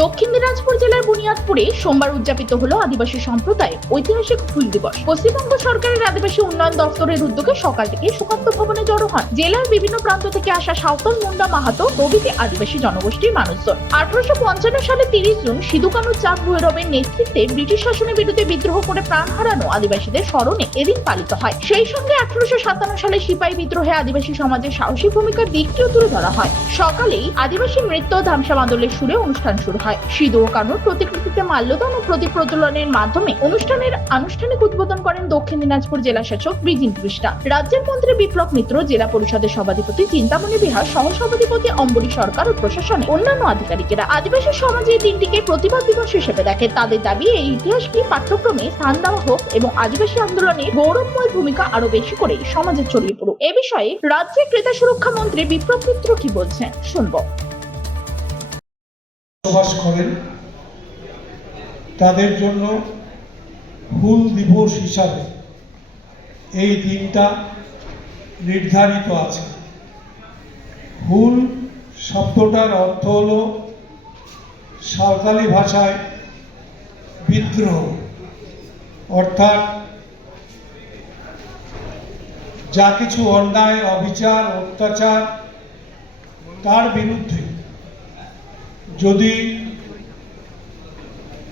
দক্ষিণ দিনাজপুর জেলার বুনিয়াদপুরে সোমবার উদযাপিত হলো আদিবাসী সম্প্রদায়ের ঐতিহাসিক হুল দিবস। পশ্চিমবঙ্গ সরকারের আদিবাসী উন্নয়ন দপ্তরের উদ্যোগে সকাল থেকে সুকান্ত ভবনে জড়ো হন। জেলার বিভিন্ন প্রান্ত থেকে আসা সাঁওতাল মুন্ডা মাহাতো প্রভৃতি আদিবাসী জনগোষ্ঠীর মানুষজন। আঠারোশো পঞ্চান্ন সালে তিরিশ জুন সিধু কানু চাঁদ ভৈরবের নেতৃত্বে ব্রিটিশ শাসনের বিরুদ্ধে বিদ্রোহ করে প্রাণ হারানো আদিবাসীদের স্মরণে এদিন পালিত হয়। সেই সঙ্গে আঠারোশো সাতান্ন সালে সিপাহী বিদ্রোহে আদিবাসী সমাজের সাহসী ভূমিকার দিকটিও তুলে ধরা হয়। সকালেই আদিবাসী নৃত্য ধামসা মাদলের সুরে অনুষ্ঠান শুরু হয়। ও কানুর প্রতিকৃতিতে মাল্যদান ও প্রদীপ প্রজ্বলনের মাধ্যমে অনুষ্ঠানের আনুষ্ঠানিক উদ্বোধন করেন দক্ষিণ দিনাজপুর জেলা শাসক ব্রিজিন কৃষ্ণা। রাজ্যের মন্ত্রী বিপ্লব মিত্র, জেলা পরিষদের সভাধিপতি চিন্তামণি বিহার সহ সভাধিপতি অম্বরী সরকার ও প্রশাসনে, অন্যান্য আধিকারিকেরা। আদিবাসী সমাজে এই দিনটিকে প্রতিবাদ দিবস হিসেবে দেখে। তাদের দাবি, এই ইতিহাসকে পাঠ্যক্রমে স্থান দেওয়া হোক এবং আদিবাসী আন্দোলনে গৌরবময় ভূমিকা আরও বেশি করে সমাজে ছড়িয়ে পড়ুক। এ বিষয়ে রাজ্যের ক্রেতা সুরক্ষা মন্ত্রী বিপ্লব মিত্র কি বলছেন? শুনব। বসবাস করেন, তাদের জন্য হুল দিবস হিসাবে এই দিনটা নির্ধারিত আছে। হুল শব্দটার অর্থ হল সাঁওতালি ভাষায় বিদ্রোহ। অর্থাৎ যা কিছু অন্যায়, অবিচার, অত্যাচার তার বিরুদ্ধে যদি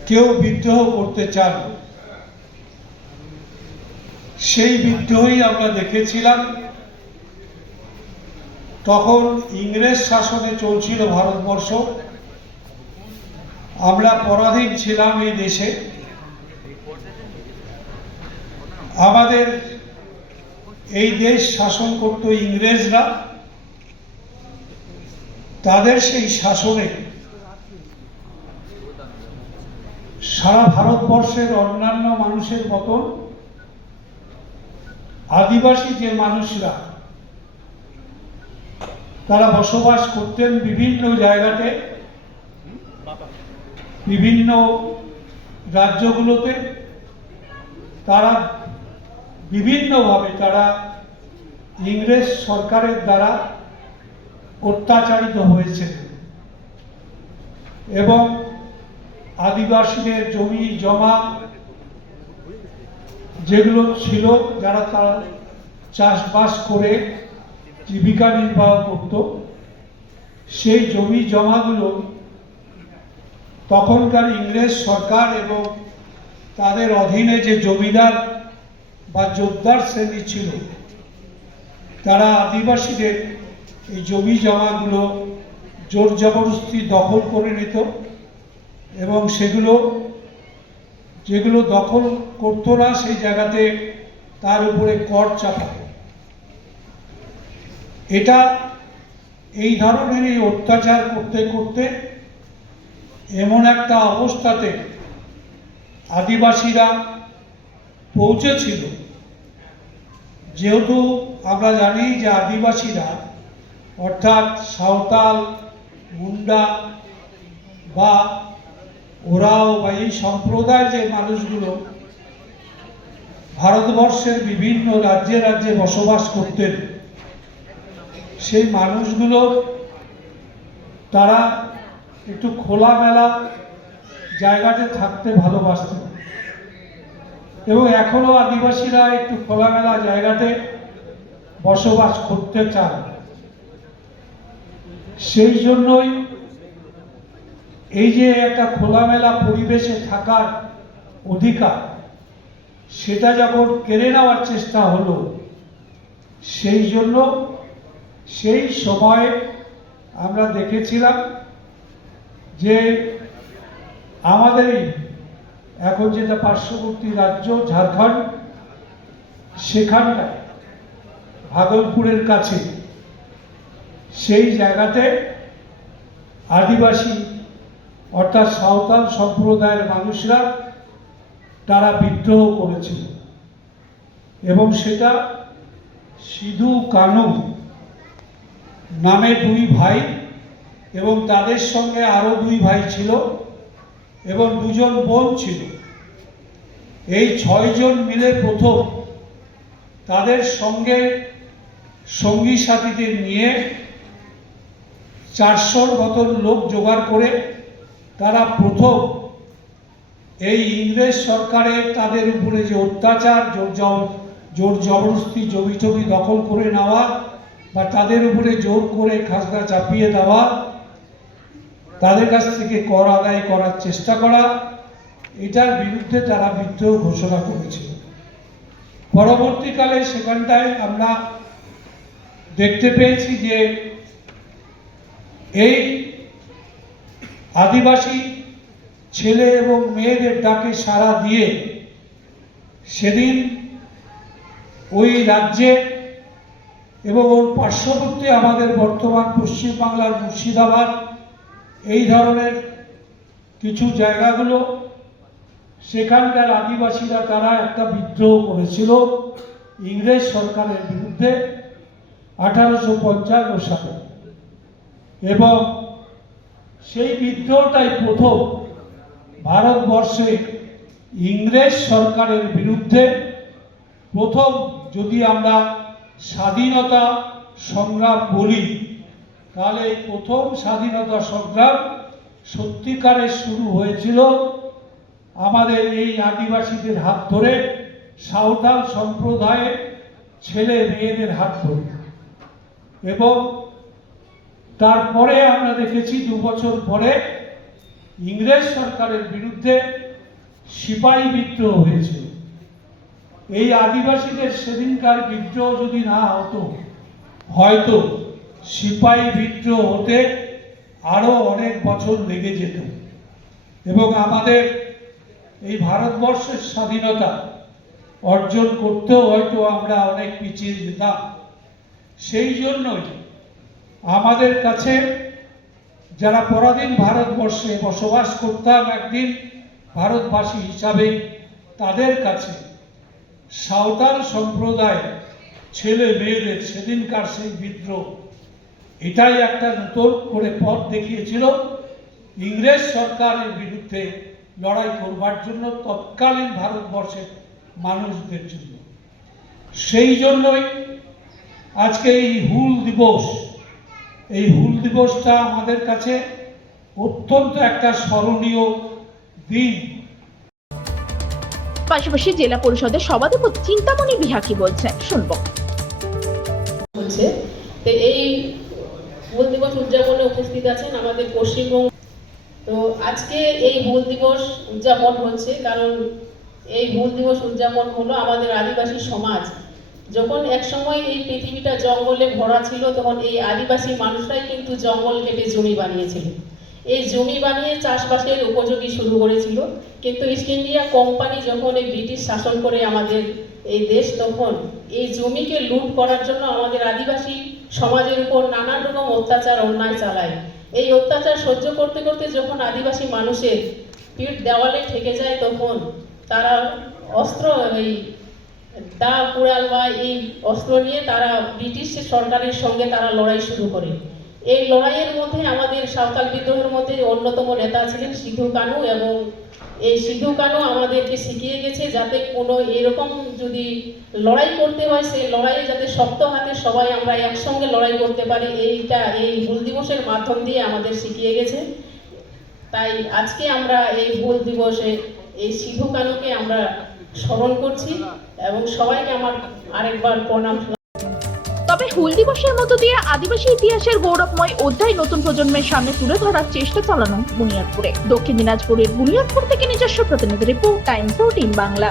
কেউ বিদ্রোহ করতে চান, সেই বিদ্রোহই আমরা দেখেছিলাম। তখন ইংরেজ শাসনে চলছিল ভারতবর্ষ। আমরা পরাধীন ছিলাম এই দেশে। আমাদের এই দেশ শাসন করত ইংরেজরা। তাদের সেই শাসনে সারা ভারতবর্ষের অন্যান্য মানুষের মতন আদিবাসী যে মানুষরা, তারা বসবাস করতেন বিভিন্ন জায়গাতে, বিভিন্ন রাজ্যগুলোতে, তারা বিভিন্নভাবে তারা ইংরেজ সরকারের দ্বারা অত্যাচারিত হয়েছে এবং আদিবাসীদের জমি জমা যেগুলো ছিল, যারা তারা চাষবাস করে জীবিকা নির্বাহ করত, সেই জমি জমাগুলো তখনকার ইংরেজ সরকার এবং তাদের অধীনে যে জমিদার বা জোরদার শ্রেণি ছিল, তারা আদিবাসীদের এই জমি জমাগুলো জোর জবরদস্তি দখল করে নিত। এবং সেগুলো, যেগুলো দখল করতো না, সেই জায়গাতে তার উপরে কর চাপাত। এটা এই ধরনেরই অত্যাচার করতে করতে এমন একটা অবস্থাতে আদিবাসীরা পৌঁছেছিল। যেহেতু আমরা জানি যে আদিবাসীরা, অর্থাৎ সাঁওতাল, মুন্ডা বা ওরাও বা এই সম্প্রদায়ের যে মানুষগুলো ভারতবর্ষের বিভিন্ন রাজ্যে রাজ্যে বসবাস করতেন, সেই মানুষগুলো তারা একটু খোলামেলা জায়গাতে থাকতে ভালোবাসতেন। এবং এখনও আদিবাসীরা একটু খোলামেলা জায়গাতে বসবাস করতে চান। সেই জন্যই এই যে একটা খোলামেলা পরিবেশে থাকার অধিকার, সেটা যখন কেড়ে নেওয়ার চেষ্টা হলো, সেই জন্য সেই সময়ে আমরা দেখেছিলাম যে আমাদেরই এখন যেটা পার্শ্ববর্তী রাজ্য ঝাড়খণ্ড, সেখানটায়, ভাগলপুরের কাছে, সেই জায়গাতে আদিবাসী অর্থাৎ সাঁওতাল সম্প্রদায়ের মানুষরা তারা বিদ্রোহ করেছিল। এবং সেটা সিধু কানু নামে দুই ভাই এবং তাদের সঙ্গে আরও দুই ভাই ছিল এবং দুজন বোন ছিল। এই ছয়জন মিলে প্রথম তাদের সঙ্গে সঙ্গী সাথীদের নিয়ে চারশোর মতন লোক জোগাড় করে তারা প্রথম এই ইংরেজ সরকারের তাদের উপরে যে অত্যাচার, জোর জোর জবরদস্তি, জমি টমি দখল করে নেওয়া বা তাদের উপরে জোর করে খাজনা চাপিয়ে দেওয়া, তাদের কাছ থেকে কর আদায় করার চেষ্টা করা, এটার বিরুদ্ধে তারা বিদ্রোহ ঘোষণা করেছিল। পরবর্তীকালে সেখানটায় আমরা দেখতে পেয়েছি যে এই আদিবাসী ছেলে এবং মেয়েদের ডাকে সাড়া দিয়ে সেদিন ওই রাজ্যে এবং ওর পার্শ্ববর্তী আমাদের বর্তমান পশ্চিমবাংলার মুর্শিদাবাদ, এই ধরনের কিছু জায়গাগুলো, সেখানকার আদিবাসীরা তারা একটা বিদ্রোহ করেছিল ইংরেজ সরকারের বিরুদ্ধে আঠারোশো পঞ্চান্ন সালে এবং সেই বিদ্রোহটাই প্রথম ভারতবর্ষে ইংরেজ সরকারের বিরুদ্ধে। প্রথম যদি আমরা স্বাধীনতা সংগ্রাম বলি, তাহলে এই প্রথম স্বাধীনতা সংগ্রাম সত্যিকারে শুরু হয়েছিল আমাদের এই আদিবাসীদের হাত ধরে, সাঁওতাল সম্প্রদায়ের ছেলে মেয়েদের হাত ধরে। এবং তারপরে আমরা দেখেছি দু বছর পরে ইংরেজ সরকারের বিরুদ্ধে সিপাহী বিদ্রোহ হয়েছে। এই আদিবাসীদের সেদিনকার বিদ্রোহ যদি না হতো, হয়তো সিপাহী বিদ্রোহ হতে আরও অনেক বছর লেগে যেত। এবং আমাদের এই ভারতবর্ষের স্বাধীনতা অর্জন করতেও হয়তো আমরা অনেক পিছিয়ে যেতাম। সেই জন্যই আমাদের কাছে যারা পরাধীন ভারতবর্ষে বসবাস করতাম একদিন ভারতবাসী হিসাবে, তাদের কাছে সাঁওতাল সম্প্রদায় ছেলে মেয়েদের সেদিনকার সেই বিদ্রোহ, এটাই একটা নতুন করে পথ দেখিয়েছিল। ইংরেজ সরকারের বিরুদ্ধে লড়াই করবার জন্য তৎকালীন ভারতবর্ষের মানুষদের জন্য। সেই জন্যই আজকে এই হুল দিবস এই হুল দিবসটা আমাদের কাছে অত্যন্ত একটা স্মরণীয় দিন। পাশাপাশি জেলা পরিষদের সভাধিপতি চিন্তামণি বিহা কি বলছেন শুনব। হচ্ছে তো এই হুল দিবস উদযাপনে উপস্থিত আছেন আমাদের পশ্চিমবঙ্গ। তো আজকে এই হুল দিবস উদযাপন হচ্ছে কারণ এই হুল দিবস উদযাপন হলো আমাদের আদিবাসী সমাজ যখন একসময় এই পৃথিবীটা জঙ্গলে ভরা ছিল, তখন এই আদিবাসী মানুষরাই কিন্তু জঙ্গল কেটে জমি বানিয়েছিল। এই জমি বানিয়ে চাষবাসের উপযোগী শুরু করেছিল। কিন্তু ইস্ট ইন্ডিয়া কোম্পানি যখন এই ব্রিটিশ শাসন করে আমাদের এই দেশ, তখন এই জমিকে লুট করার জন্য আমাদের আদিবাসী সমাজের উপর নানান রকম অত্যাচার, অন্যায় চালায়। এই অত্যাচার সহ্য করতে করতে যখন আদিবাসী মানুষের পিঠ দেওয়ালে ঠেকে যায়, তখন তারা অস্ত্র, এই দা কুড়াল বা এই অস্ত্র নিয়ে তারা ব্রিটিশ সরকারের সঙ্গে তারা লড়াই শুরু করে। এই লড়াইয়ের মধ্যে আমাদের সাঁওতাল বিদ্রোহের মধ্যে অন্যতম নেতা ছিলেন সিধু কানু এবং এই সিধু কানু আমাদেরকে শিখিয়ে গেছে যাতে কোনো এরকম যদি লড়াই করতে হয়, সেই লড়াইয়ে যাতে শক্ত হাতে সবাই আমরা একসঙ্গে লড়াই করতে পারি, এইটা এই হুল দিবসের মাধ্যম দিয়ে আমাদের শিখিয়ে গেছে। তাই আজকে আমরা এই হুল দিবসে এই সিধু কানুকে আমরা স্মরণ করছি এবং সবাইকে আমার আরেকবার প্রণাম তবে হুল দিবসের মধ্য দিয়ে আদিবাসী ইতিহাসের গৌরবময় অধ্যায় নতুন প্রজন্মের সামনে তুলে ধরার চেষ্টা চালানো বুনিয়াদপুরে দক্ষিণ দিনাজপুরের বুনিয়াদপুর থেকে নিজস্ব প্রতিনিধি রিপোর্ট টাইম ফোরটিন বাংলা।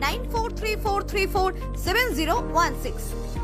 9434347016.